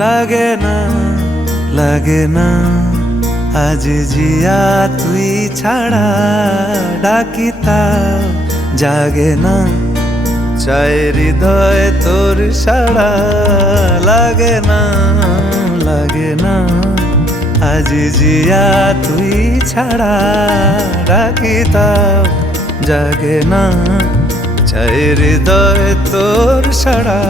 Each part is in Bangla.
লাগে না লাগে না আজ জিয়া তুই ছাড়া ডাকি তাও জাগে না চাই হৃদয় তোর সাড়া লাগে না আজ জিয়া তুই ছাড়া ডাকি তাও জাগে না চাই হৃদয় তোর সাড়া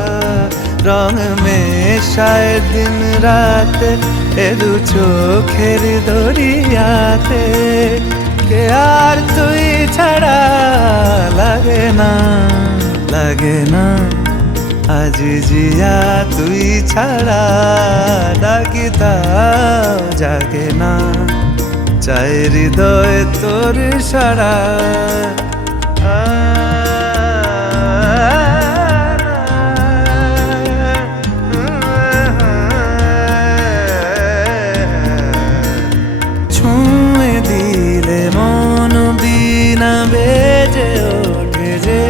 রং মেশায় দিন রাতে এ দু চোখের দরিয়াতে কে আর তুই ছাড়া লাগে না আজ জিয়া তুই ছাড়া ডাকি তাও জাগে না চাই হৃদয় তোর সাড়া ছুঁয়ে দিলে মন বিনা বেজে ওঠে যে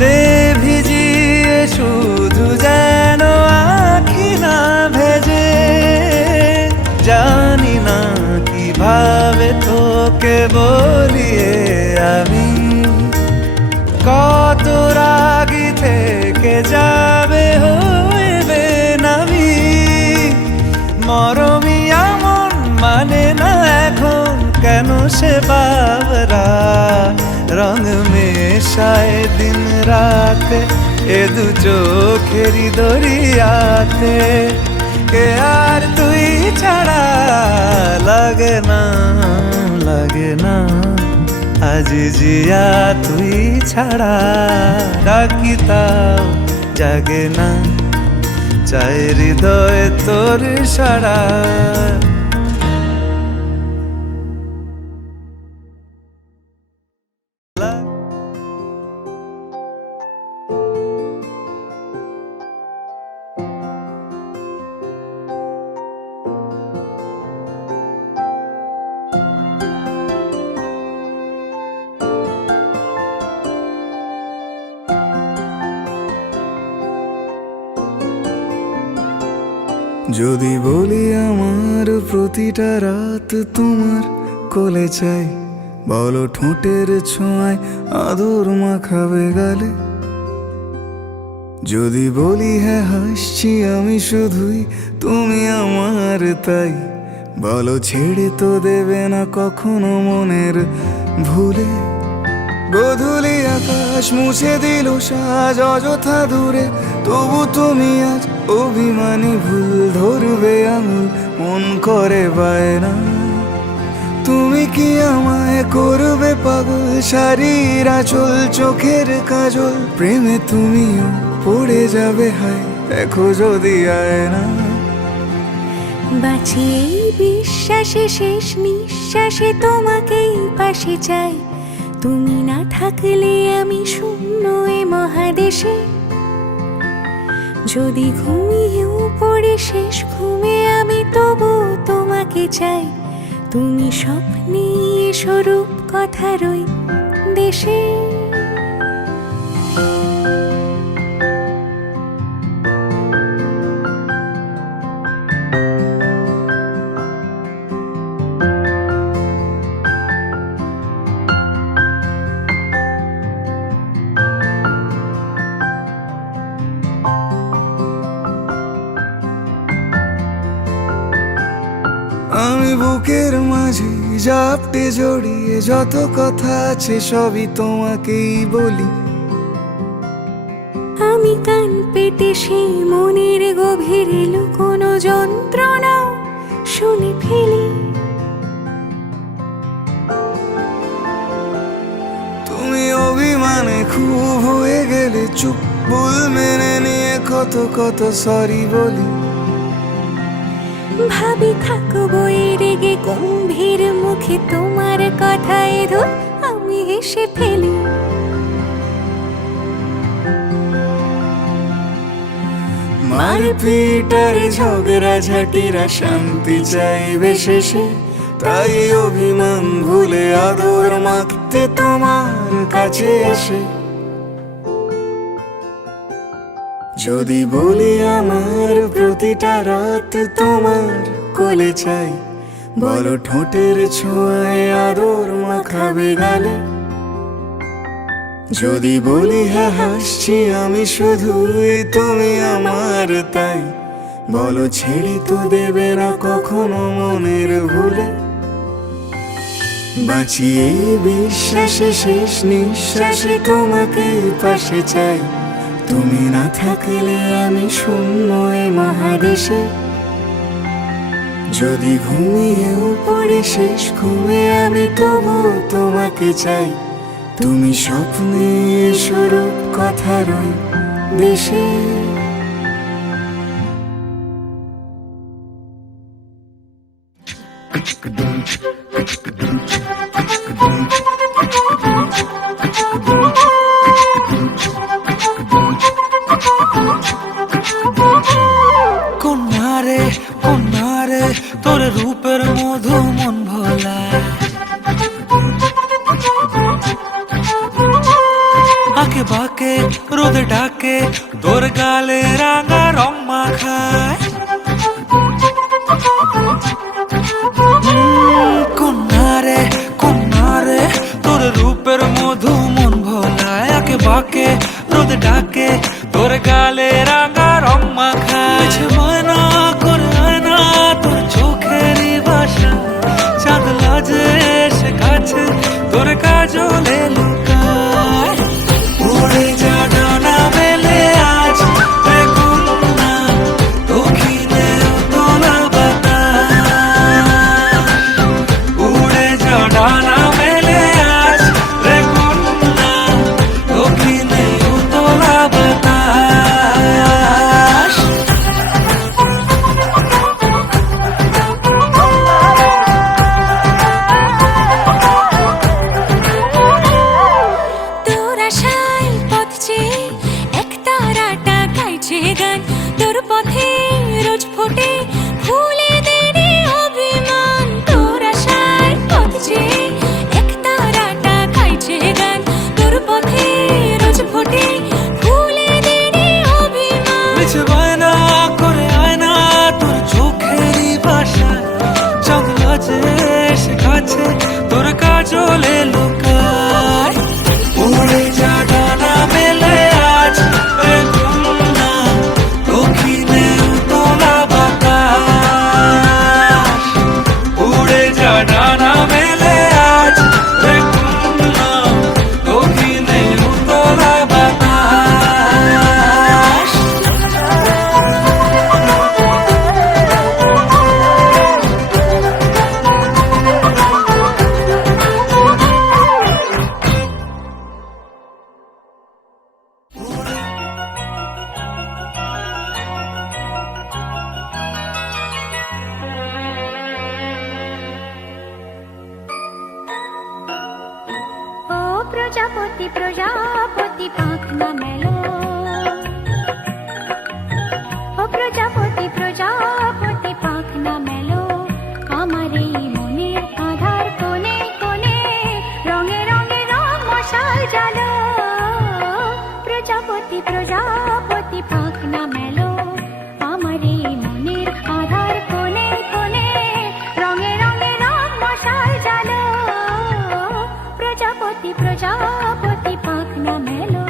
দে ভিজিয়ে শুধু যেন আখি না ভেজে জানি না কিভাবে তোকে বলিয়ে আমি কত রাগি থেকে যাবে হইবে নামি মরমি এমন মানে না এখন কেন সে বাবরা রং মেশায় দিন রাতে এ দু চোখেরি দরিয়াতে কে আর তুই ছাড়া লাগে না আজ জিয়া তুই ছাড়া ডাকি তাও জাগে না চাই হৃদয় তোর সাড়া যদি বলি আমার প্রতিটা রাত তোমার কোলে চাই বলো ঠোঁটের ছোঁয়ায় আদর মাখাবে গালে যদি বলি হ্যাঁ হাসছি আমি শুধুই তুমি আমার তাই বলো ছেড়ে তো দেবে না কখনো মনের ভুলে গোধূলি আকাশ মুছে দিল সাজ অযথা দূরে তবু তুমি আজ অভিমানী ভুল ধরবে আঙুল মন করে বায়না তুমি কি আমায় করবে পাগল শাড়ির আঁচল চোখের কাজল প্রেমে তুমিও পড়ে যাবে হায় দেখো যদি আয়না বাঁচি এই বিশ্বাসে শেষ নিঃশ্বাসে তোমাকেই পাশে চাই তুমি না থাকলে আমি শূন্য এ মহাদেশে যদি ঘুমিয়েও পড়ে শেষ ঘুমে আমি তবু তোমাকে চাই তুমি স্বপ্নে স্বরূপ কথার ওই দেশে আমি বুকের মাঝে জাপটে জড়িয়ে যত কথা আছে সবই তোমাকেই বলি আমি কান পেতে সেই মনের গভীরে লুকোনো যন্ত্রণা শুনে ফেলি তুমি অভিমানে খুব হয়ে গেলে চুপ ভুল মেনে নিয়ে কত কত সরি বলি ভাবি থাকবো রেগে গম্ভীর মুখে তোমার কথায় ধর আমি হেসে ফেলি মারপিট আর ঝগড়া ঝাঁটিরা শান্তি চাইবে শেষে তাই অভিমান ভুলে আদর মাখতে তোমার কাছে এসে যদি বলি আমার প্রতিটা রাত তোমার কোলে চাই, বলো ঠোঁটের ছোঁয়ায় আদর মাখাবে গালে। যদি বলি হ্যাঁ হাসছি আমি শুধুই তুমি আমার তাই, বলো ছেড়ে তো দেবে না কখনো মনের ভুলে। বাঁচিয়ে বিশ্বাসে শেষ নিঃশ্বাসে তোমাকে পাশে চাই, তুমি না থাকলে আমি শূন্য এ মহাদেশে। যদি ঘুমিয়েও পড়ি শেষ ঘুমে আমি তবু তোমাকে চাই, তুমি স্বপ্নে স্বরূপ কথার ওই দেশে। কন্যারে কন্যারে তোর রূপের মধু মন ভোলা, আঁকে বাঁকে রোদে ডাকে তোর গালে রাঙা রং মাখায়। কন্যারে কন্যারে তোর রূপের মধু মন ভোলায়, আঁকে বাঁকে রোদে ডাকে তোর গালে রাঙা রং মাখায়। ময়না করে আয়না তোর চোখেরই ভাষা, চাঁদ লাজে এসে কাছে তোর কাজলে লুকায়। উড়ে যা ডানা মেলে আজ রে কন্যা, দক্ষিণে তোলা বাতাস। উড়ে যা ডানা মেলে আজ রে কন্যা, দক্ষিণে তোলা বাতাস। তোর আশায় পথ চেয়ে একতারাটা গাইছে গান, তোর পথে রোজ ফোটে ফুলে দেরি অভিমান। তোর আশায় পথ চেয়ে একতারাটা গাইছে গান, তোর পথে রোজ ফোটে ফুলে দেরি অভিমান। মিছে বায়না করে আয়না তোর চোখেরই ভাষা, চাঁদ লাজে এসে কাছে তোর কাজলে লুকায়। উড়ে যা ডানা মেলে আজ রে কন্যা, দক্ষিণে তোলা বাতাস। উড়ে যা ডানা মেলে আজ রে কন্যা, দক্ষিণে তোলা বাতাস। ও প্রজাপতি প্রজাপতি পাখ না মেলো, ও প্রজাপতি প্রজাপতি পাখ না মেলো, আমার এই মনের আধার কোণে কোণে রঙে রঙে রং মশাল জ্বালো। প্রজাপতি প্রজাপতি পাখ না মেলো, আমার এই মনের আধার কোণে কোণে রঙে রঙে রং মশাল জ্বালো। প্রজাপতি প্রজাপতি পাখ না মেলো।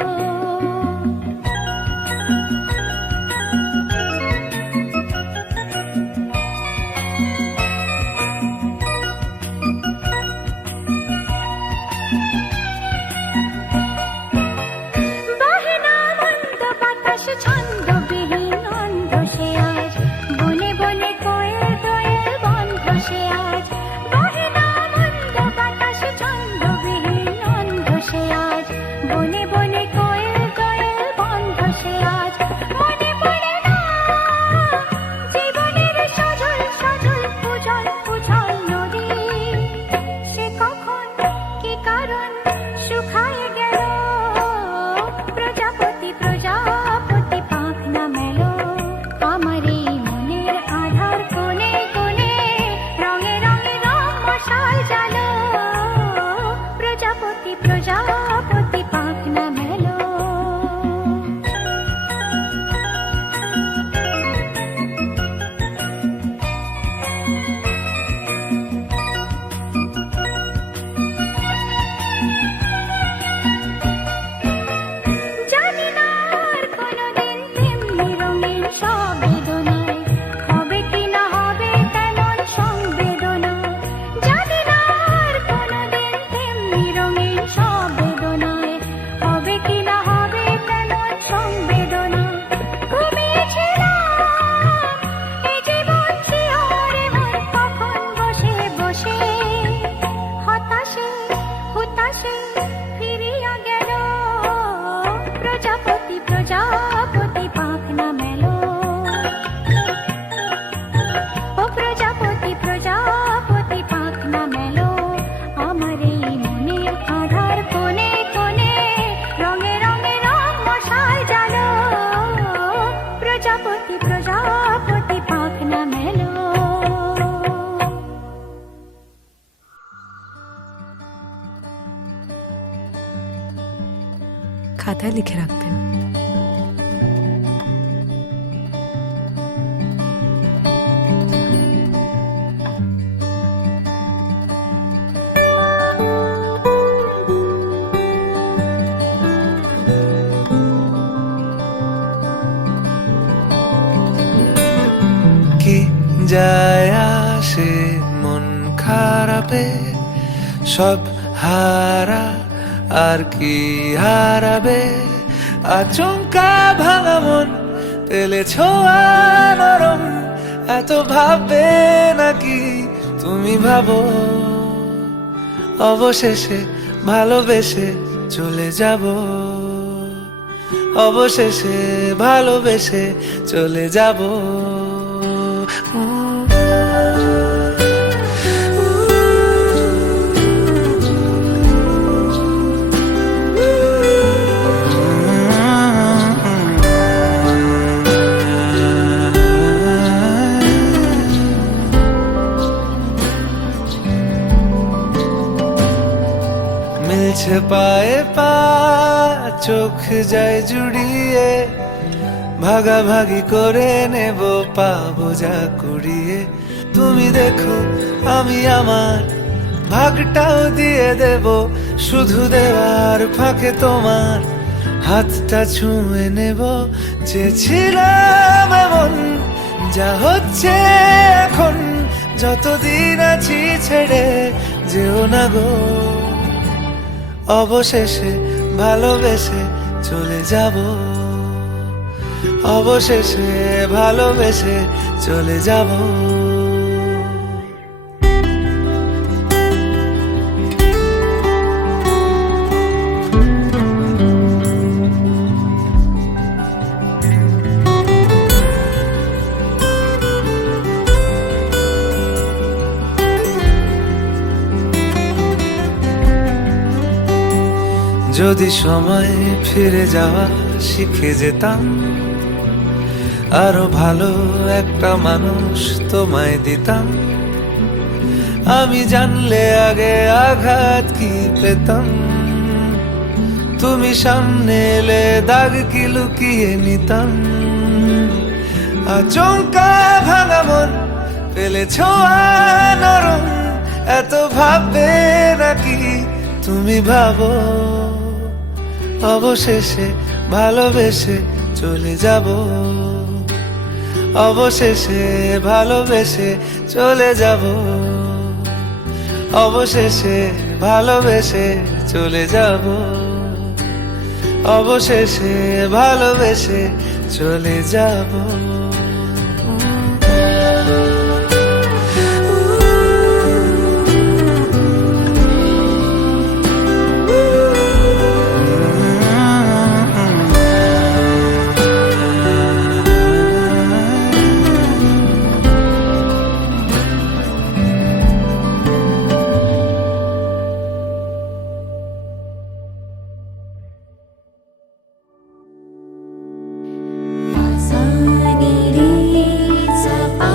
বাহেনা মন্দ বাতাস ছন্দবিহীন অন্ধ সে আজ, বনে বনে কোয়েল দোয়েল বন্ধ সে আজ। বাহেনা মন্দ বাতাস ছন্দবিহীন অন্ধ সে আজ, বনে বনে কোয়েল দোয়েল বন্ধ সে আজ। প্রজাপতি প্রজাপতি পাখনা মেলো। খাতায় লিখে রাখবেন। কি যায় আসে মন খারাপে, সব হারা আর কি হারাবে, আচমকা ভাঙা মন পেলে ছোঁয়া নরম, এত ভাববে নাকি তুমি ভাবো, অবশেষে ভালোবেসে চলে যাব, অবশেষে ভালোবেসে চলে যাব। মিলছে পায়ে পা, চোখ যায় জুড়িয়ে, ভাগাভাগি করে নেব পাবো যা কুড়িয়ে। তুমি দেখো আমি আমার ভাগটাও দিয়ে দেব, শুধু দেওয়ার ফাঁকে তোমার হাতটা ছুঁয়ে নেব। চেয়েছিলাম এমন, যা হচ্ছে এখন, যতদিন আছি ছেড়ে যেও না গো, অবশেষে ভালোবেসে চলে যাব, অবশেষে ভালোবেসে চলে যাব। যদি সময় ফিরে যাওয়া শিখে যেতাম, আরো ভালো একটা মানুষ তোমায় দিতাম, আমি জানলে আগে আঘাত কি পেতাম, তুমি সামনে এলে দাগ কি লুকিয়ে নিতাম, আচমকা ভাঙা মন পেলে ছোঁয়া নরম, এত ভাববে নাকি তুমি ভাবো, অবশেষে ভালোবেসে চলে যাব, অবশেষে ভালোবেসে চলে যাব, অবশেষে ভালোবেসে চলে যাব, অবশেষে ভালোবেসে চলে যাব। सा नी रे सा पा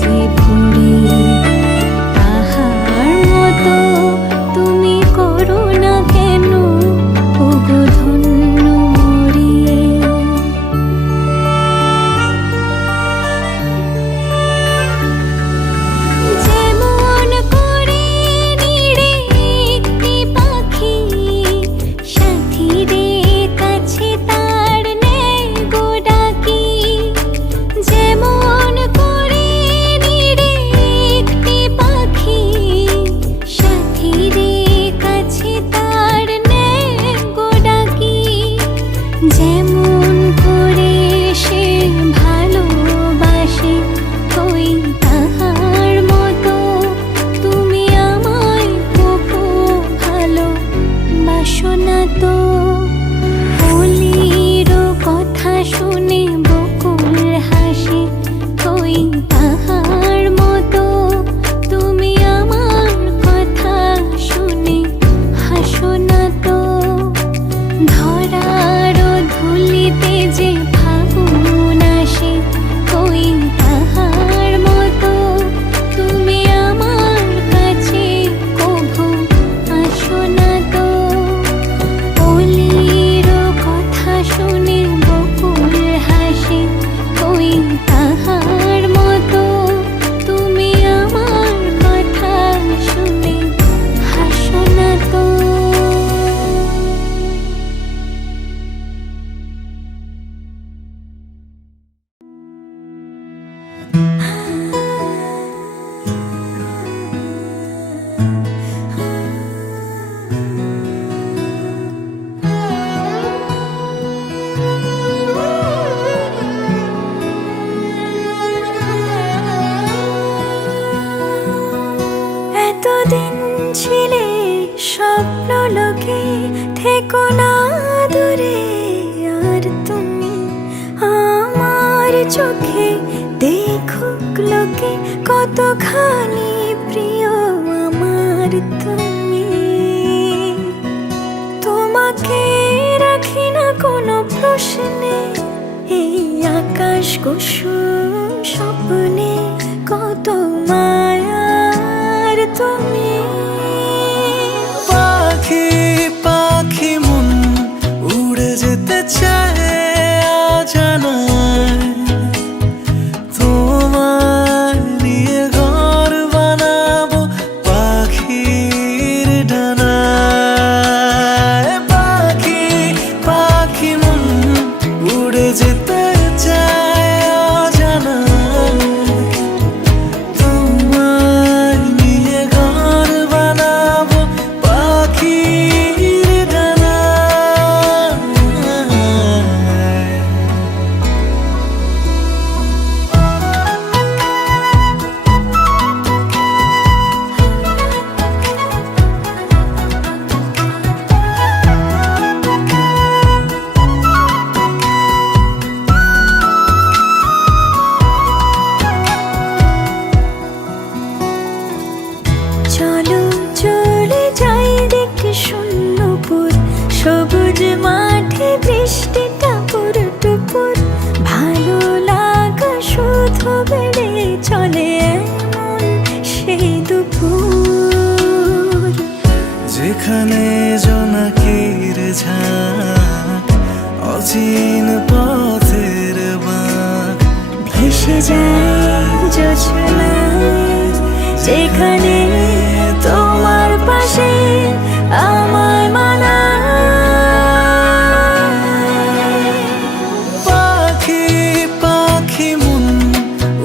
যে ভরে তাহার মতো তুমি করো না কেন ওগো ধন্য মোরে। যেমন করে নিড়ে একটি পাখি সাথীদের কাছে তার নেয় গো ডাকি। যেমন করে নিড়ে একটি পাখি সাথীদের কাছে তার নেয় গো ডাকি। যেমন করে সে ভালোবাসে ওই তাহার মতো তুমি আমায় কভু ভালোবাসো না তো। কলির কথা শুনে বকুল হাসে ওই তাহার মতো তুমি আমার কথা শুনে হাসো না তো। ধরার ধুলিতে যে ফাগুন আসে ওই তাহার মতো তুমি আমার কাছে কভু আসো না তো। অলির কথা শুনে বকুল হাসে ওই তাহার মতো তুমি আমার কথা শুনে হাসো না তো। এতদিন ছিলে স্বপ্ন লোকে থেকো না দূরে আর তুমি আমার চোখে দেখুক লোকে কতখানি প্রিয় আমার তুমি। তোমাকে রাখি না কোনো প্রশ্নে এই আকাশ কুসুম স্বপ্নে কত মায়ার তুমি। পাখি পাখি মন উড়ে যেতে চায় অজানায়, তোমার নিয়ে ঘর বানাবো পাখির ডানায়। পাখি পাখি মন উড়ে যেতে চায় অজানায়, তোমার নিয়ে ঘর বানাবো পাখির ডানায়। চলো চলে যাই দেখে শূন্যপুর সবুজ মাঠে বৃষ্টি টাপুর টুপুর। ভালো লাগা শুধু বেড়ে চলে এমন সেই দুপুর। যেখানে জোনাকির ঝাঁক অচিন পথের বাঁক ভেসে যায় জোছনায়, যেখানে তোমার পাশে আমায় মানায়। পাখি পাখি মন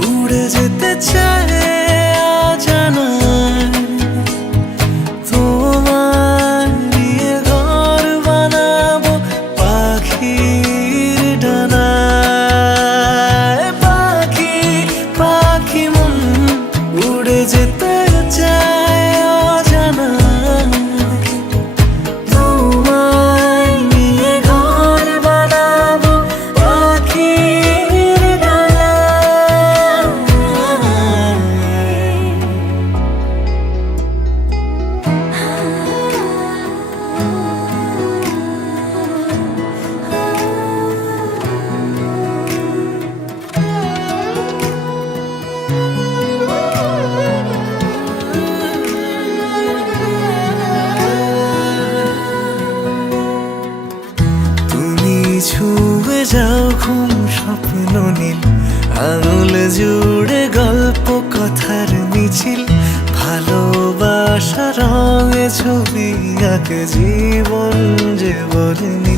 উড়ে যেতে চায় অজানায়, তোমার নিয়ে ঘর বানাবো পাখির ডানায়। পাখি পাখি মন উড়ে যেতে চায় অজানায়, তোমার নিয়ে ঘর বানাবো পাখির ডানায়। যাও ঘুম স্বপ্ন নীল, আঙুল জুড়ে গল্প কথার মিছিল, ভালোবাসা রঙে ছবি আঁকে জীবন যে বলেনি।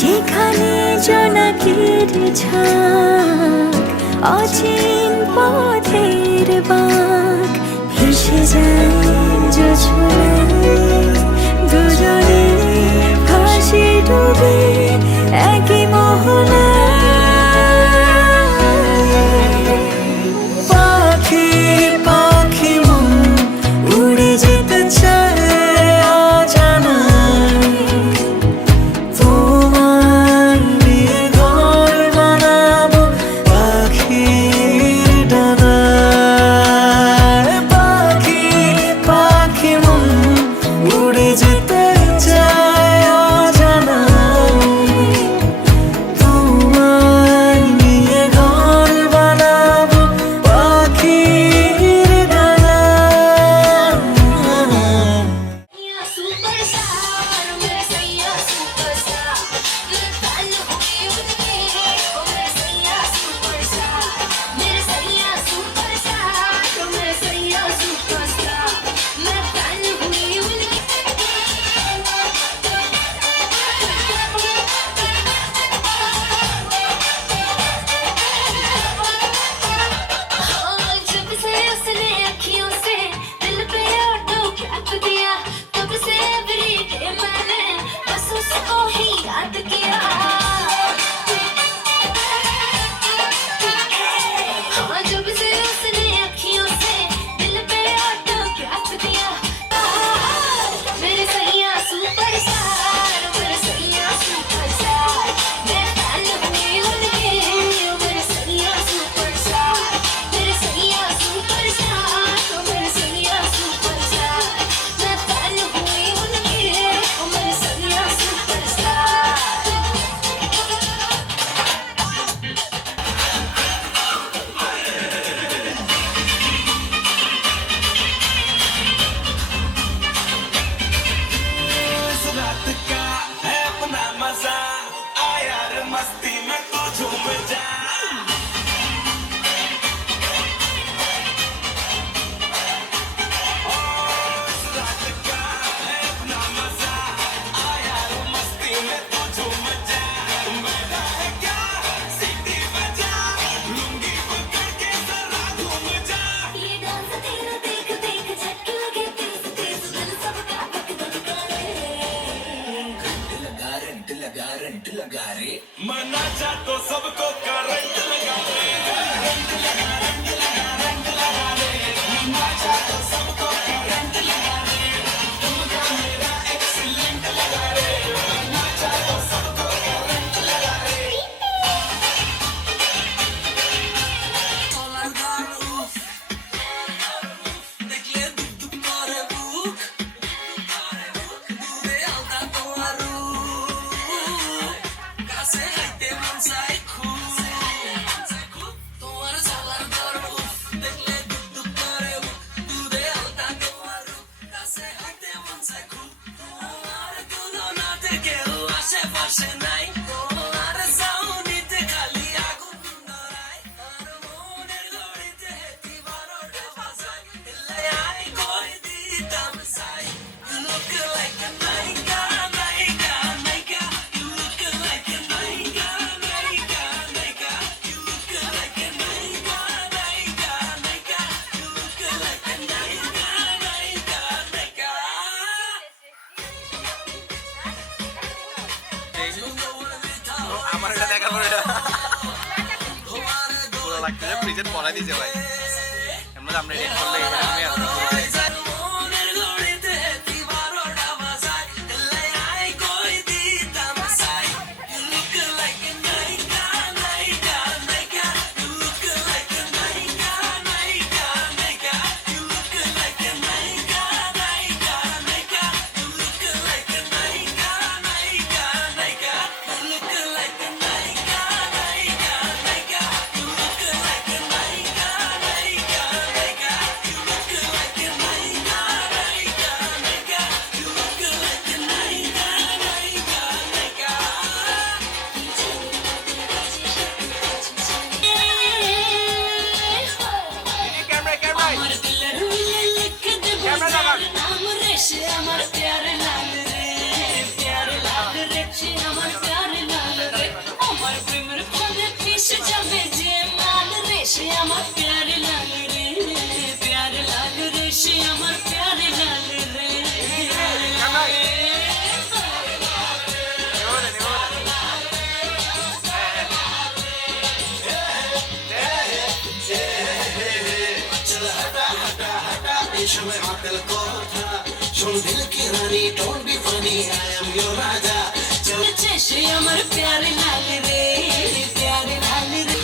যেখানে জোনাকির ঝাঁক, অচিন পথের বাঁক, ভেসে যায় জোছনায়, দুজনে ভাসি ডুবে একই মোহনায়। পাখি পাখি মন উড়ে যেতে চায় অজানায়, তোমার নিয়ে ঘর বানাবো পাখির ডানায়। পাখি পাখি মন উড়ে যেতে চায় অজানায়, তোমার নিয়ে ঘর বানাবো পাখির ডানায়। सुपरस्टार मेरे सैया सुपरस्टार, मैं फैन हुई उनकी, ओ मेरे सैया सुपरस्टार, मेरे सैया सुपरस्टार, ओ मेरे सैया सुपरस्टार, मैं फैन हुई उनकी। हाँ, जब से उसने अखियों से दिल पे ऑटोग्राफ दिया, तब से एवरीडे मैंने बस उसको ही याद किया। हाँ, जब से उसने अखियों से दिल पे ऑटोग्राफ दिया, मेरे सैया सुपरस्टार, मेरे सैया सुपरस्टार, मैं फैन हुई उनकी, मेरे सैया सुपरस्टार, मेरे सैया सुपरस्टार, मेरे सैया सुपरस्टार, मैं फैन हुई उनकी, मेरे सैया सुपरस्टार। इस रात का है अपना मजा, आ यार मस्ती में तू झूम जा। इस रात का है अपना मजा, आ यार मस्ती में तू झूम जा। मेरा है क्या सीटी बजा, लुंगी पकड़ के जरा घूम जा। ये डांस तेरा देख देख झटक लगे तेज तेज, दिल सबका धक धक करे। रंट लगा रे, मना जा तो सबको करंट लगा रे। रंट लगा रे, मना जा तो सबको करंट लगा रे। तुमका मेरा एक्सीलेंट लगा रे, मना जा तो सबको करंट लगा रे। দেখলে দুক দুক করে বুক, দূরে আলতা তোমার রূপ, কাছে হাইতে মন চাই খুব। তোমার চলার দরুন দেখলে দুক দুক করে বুক, দূরে আলতা তোমার রূপ, কাছে হাইতে মন চাই খুব। তোমার তুলনাতে কেউ আশেপাশে নাই, তোমার চাউনিতে খালি আগুন ধরায়, আর মনের ঘড়িতে হেঁটি 12টা বাজায়। এলে আই কই দিতাম সাই, you look like a naika, naika, naika, you look like a naika, naika, naika, you look like a naika, naika, naika, you look like a naika, naika, naika. আমার এটা দেখা পড়ে পুরো লাগতেছে, ফ্রিজে পড়াই দিয়েছে ভাই। এমন আমরা এডিট করলে আমি আর মনের ঘড়িতে হেঁটি 12টা বাজায়, এলে আই কই দিতাম সাই, you look like a naika, naika, naika, you look like a naika, naika, naika, you look like a naika, naika, naika, you look like a naika, naika, naika, you look like a naika, naika, naika, you look like a naika, naika, naika, you look like a naika. সবাই মাতাল কথা শোন দিল কি রানী don't be funny I am your raja চলছে সে আমার প্যারে লাল রে প্যারে লাল রে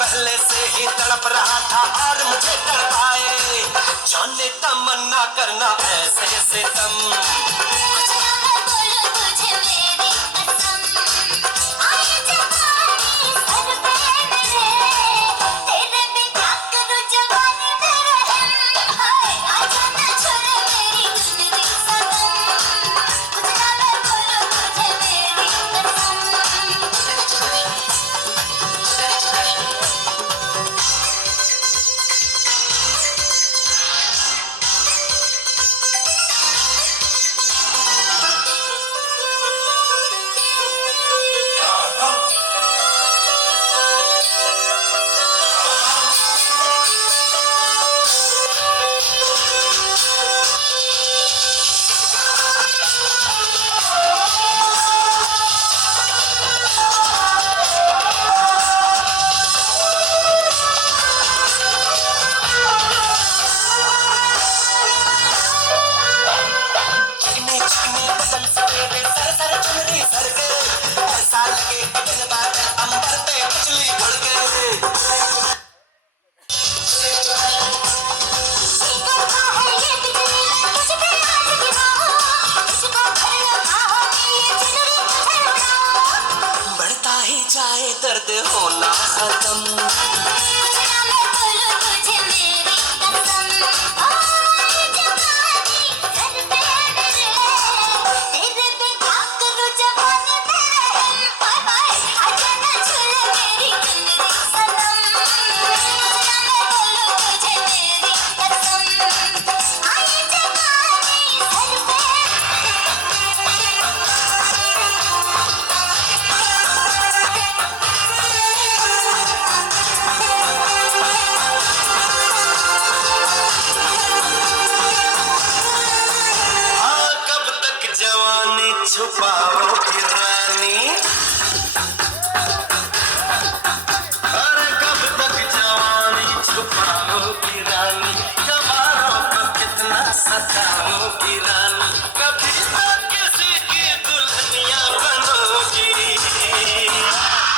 पहले से ही तड़प रहा था और मुझे तड़पाए जाने तमन्ना करना ऐसे सितम कुछ ना मैं बोलूं तुझे मेरी कसम आई जवानी सर पे मेरे तेरे बिना करूं जवानी मेरे हाय आजा ना छोड़ मेरी जिंदगी सनम कुछ ना मैं बोलूं तुझे मेरी चाहे दर्द होना खत्म कुछ ना मैं बोलूं तुझे मेरी कसम आई जवानी सर पे मेरे तेरे बिना करूं जवानी मेरे हाय हाय आजा ना छोड़ मेरी जिंदगी सनम कुछ ना मैं बोलूं तुझे मेरी कसम आई जवानी सर पे हाँ कब तक जवानी छुपाओगी रानी अरे कब तक जवानी छुपाओगी रानी कबारों को कितना सताओगी रानी कभी तो किसी की दुल्हनिया बनोगी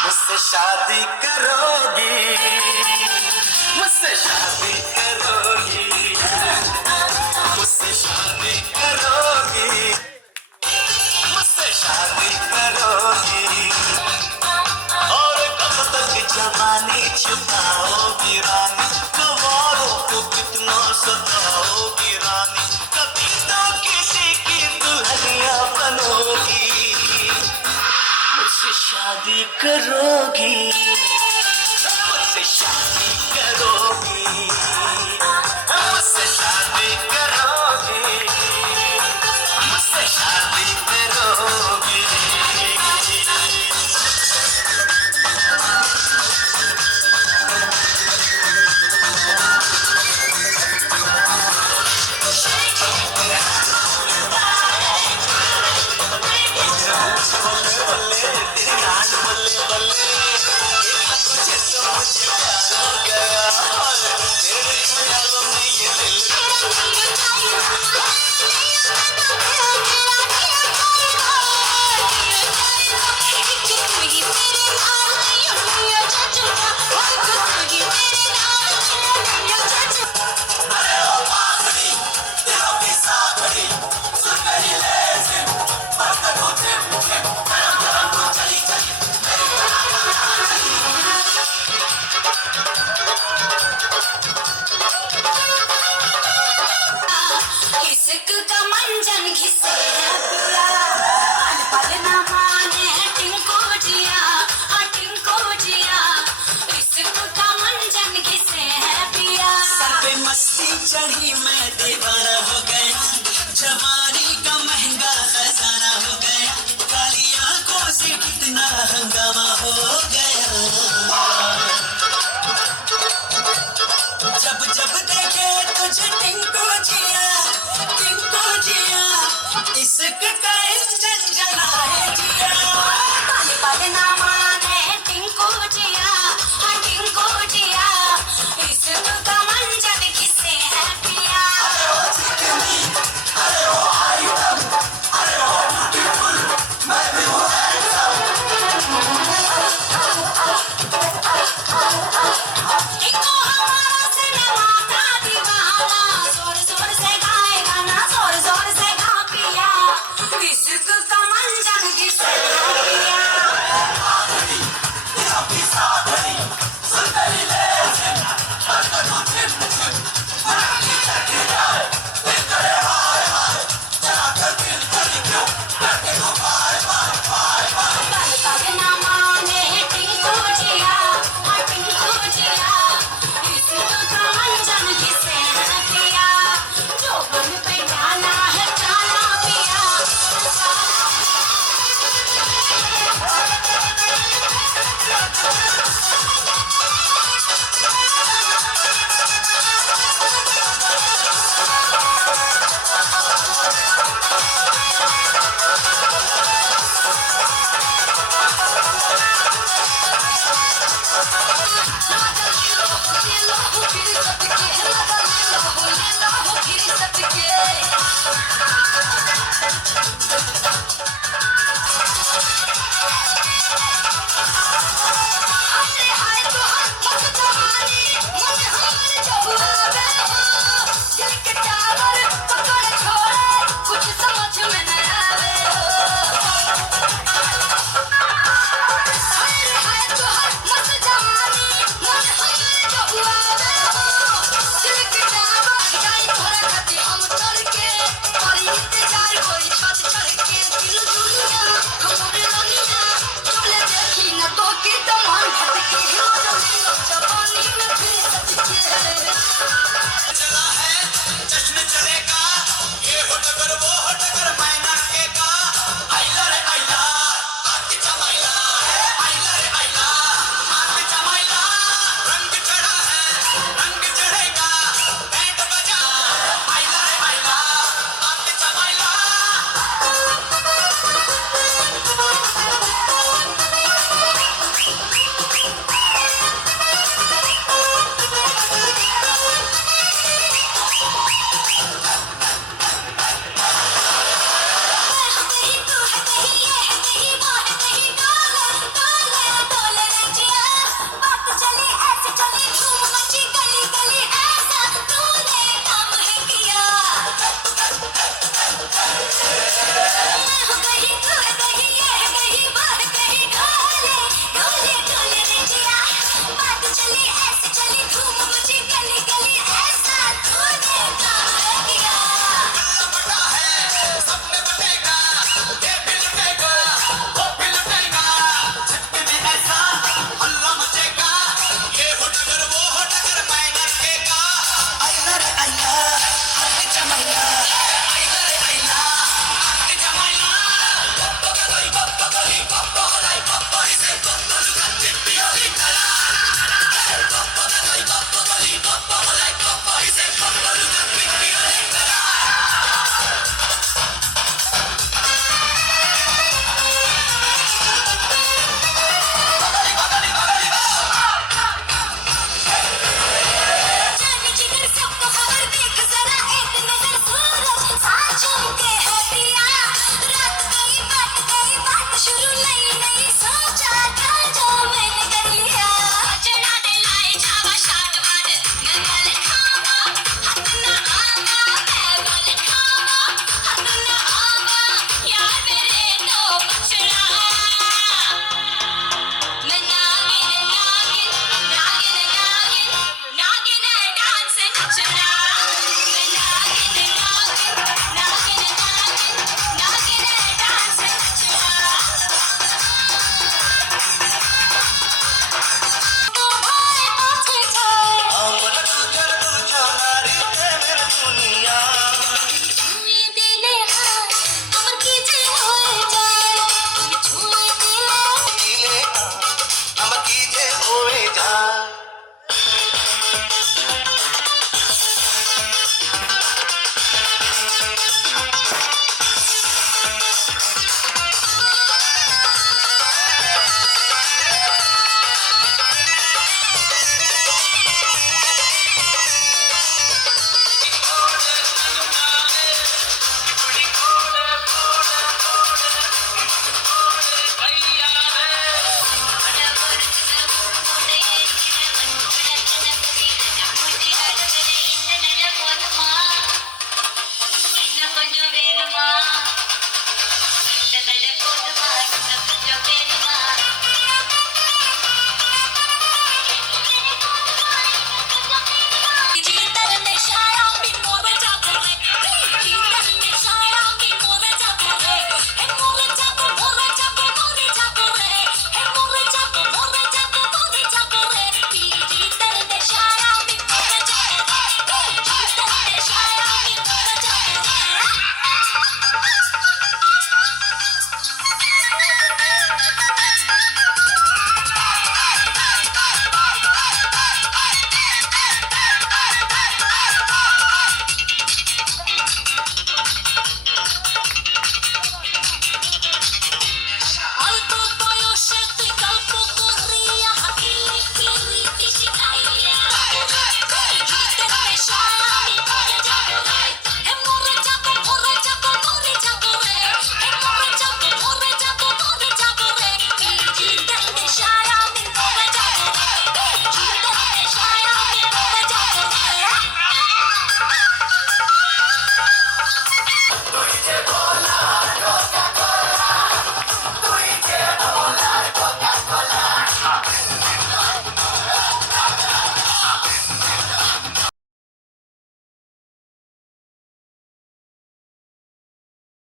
मुझसे शादी करोगी मुझसे शादी करोगी मुझसे शादी करोगी मुझसे शादी करोगी और कब तक जब शादी करोगी मुझसे शादी करोगी मुझसे शादी करोगी मुझसे शादी करोगी इश्क का मंजन घिसे है पूरा पल पल ना माने टिंको जिया हाँ टिंको जिया इश्क का मंजन घिसे है पिया सर पे मस्ती चढ़ी मैं दीवाना हो गया जवानी का महंगा खजाना हो गया काली आंखों से कितना हंगामा हो गया जब जब देखे तुझे टिंको जिया इश्क का इंजन जलाए जिया पल पल ना माने टिंको जिया हाँ टिंको जिया इश्क का मंजन घिसे है पिया इनको हमारा सिनेमा का दीवाना जोर जोर से गाए गाना जोर जोर से गा पिया इश्क का मंजन घिसे है